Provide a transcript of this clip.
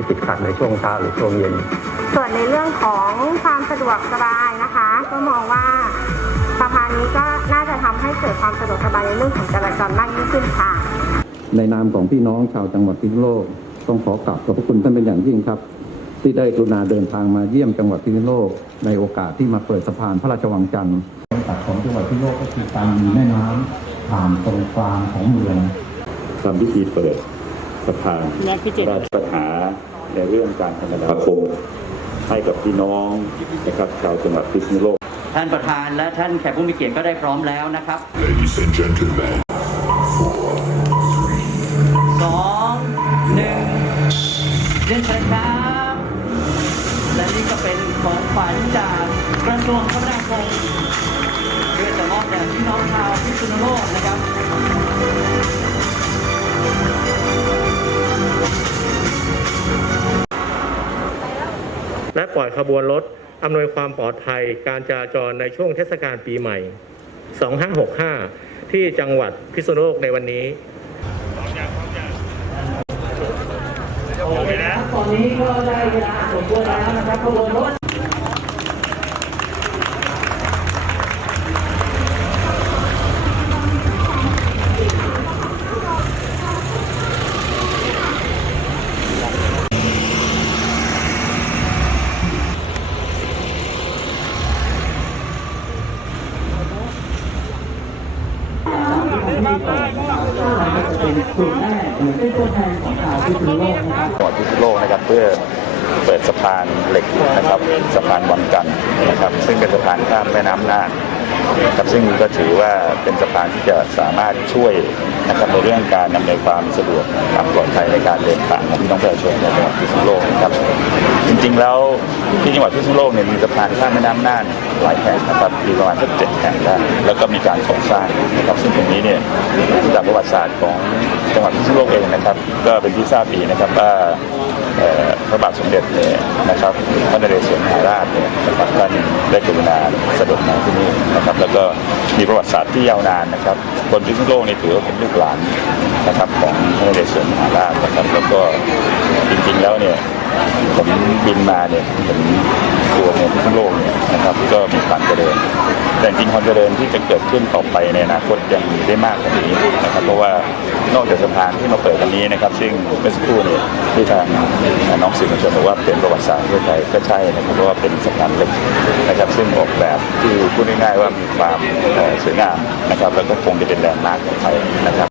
ที่ติดขัดในช่วงเช้าหรือช่วงเย็น ส่วนในเรื่องของความสะดวกสบายนะคะ ก็มองว่าสะพานนี้ก็น่าจะทำให้เกิดความสะดวกสบายในเรื่องของจราจรมากยิ่งขึ้นค่ะ ในนามของพี่น้องชาวจังหวัดพิษณุโลกต้องขอกราบขอบพระคุณท่านเป็นอย่างยิ่งครับ ที่ได้กรุณาเดินทางมาเยี่ยมจังหวัดพิษณุโลก ในโอกาสที่มาเปิดสะพานพระราชวังจันทร์ตัดของจังหวัดพิษณุโลกก็คือการมีแม่น้ำผ่านตรงกลางของเมืองทำพิธีเปิดสะพานและพิจิตรราชปัญหา ในเรื่องการคมนาคมให้กับพี่น้องนะครับชาวจังหวัดพิษณุโลก ท่านประธานและท่านแขกผู้มีเกียรติก็ได้พร้อมแล้วนะครับ Ladies and gentlemen, สองหนึ่งเรียนเชิญครับ และนี่ก็เป็นของขวัญจากกระทรวงคมนาคมเพื่อจะมอบแด่พี่น้องชาวพิษณุโลกนะครับ ปล่อยขบวนรถอำนวยความปลอดภัยการจราจรในช่วงเทศกาลปีใหม่ 2565 ที่จังหวัดพิษณุโลกในวันนี้ตอนนี้ก็ได้เวลาสมควรแล้วนะครับขบวนรถ จังหวัดพิษณุโลกนะครับเพื่อเปิดสะพานเหล็กนะครับสะพานวันกันนะครับ ซึ่งเป็นสะพานข้ามแม่น้ำน่าน ครับซึ่งก็ถือว่าเป็นสะพานที่จะสามารถช่วยนะครับในเรื่องการอำนวยความสะดวกความปลอดภัยในการเดินทางของพี่น้องประชาชนในจังหวัดพิษณุโลกนะครับจริงๆแล้วที่จังหวัดพิษณุโลกเนี่ยมีสะพานข้ามแม่น้ำน่านหลายแห่งนะครับมีประมาณสักเจ็ดแห่งได้แล้วก็มีการก่อสร้างนะครับซึ่งตรงนี้เนี่ยจากประวัติศาสตร์ของจังหวัดพิษณุโลกเองนะครับ ก็เป็นที่ทราบดีนะครับว่า พระบาทสมเด็จเนี่ยนะครับพระนเรศวรมหาราชเนี่ยนะครับท่านได้กรุณาเสด็จมาที่นี่นะครับ แล้วก็มีประวัติศาสตร์ที่ยาวนานนะครับ คนพิษณุโลกนี่ถือว่าเป็นลูกหลานนะครับของพระนเรศวรมหาราชนะครับแล้วก็ จริงๆแล้วเนี่ยผมบินมาเนี่ยเห็นตัวเมืองพิษณุโลกเนี่ยนะครับก็มีความเจริญ แต่จริงความเจริญที่จะเกิดขึ้นต่อไปในอนาคตยังมีได้มากกว่านี้นะครับเพราะว่านอกจากสะพานที่มาเปิดวันนี้นะครับ ซึ่งเมื่อสักครู่เนี่ยที่ทางน้องสื่อมวลชนบอกว่าเป็นประวัติศาสตร์ประเทศไทยก็ใช่นะครับเพราะว่าเป็นสะพานเหล็กนะครับ ซึ่งออกแบบที่พูดง่ายๆว่ามีความสวยงามนะครับแล้วก็คงจะเป็นแลนด์มาร์คของไทยนะครับ